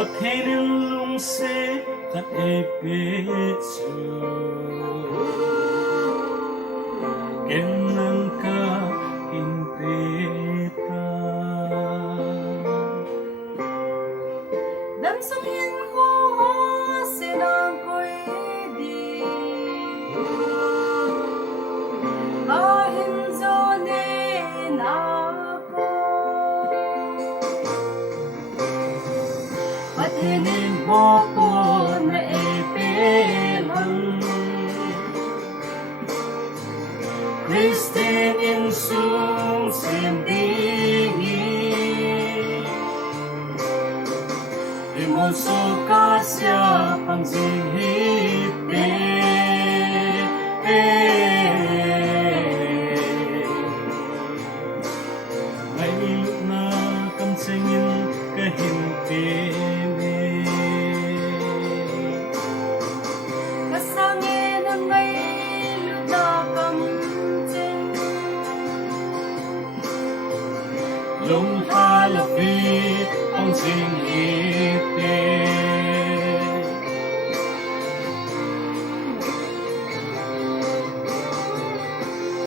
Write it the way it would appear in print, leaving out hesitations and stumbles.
Pagkainilong sa kaepeso Kenang ka impeta Damsungin ko silang ko'y di Kahinsonin ako Patinin mo ko na epelang Christine insung sembingin Imusuka siya pang singhiti Ngayon na kamsingin kahintini Kasangin ang may ludakamtin Lung halapit ang singhiti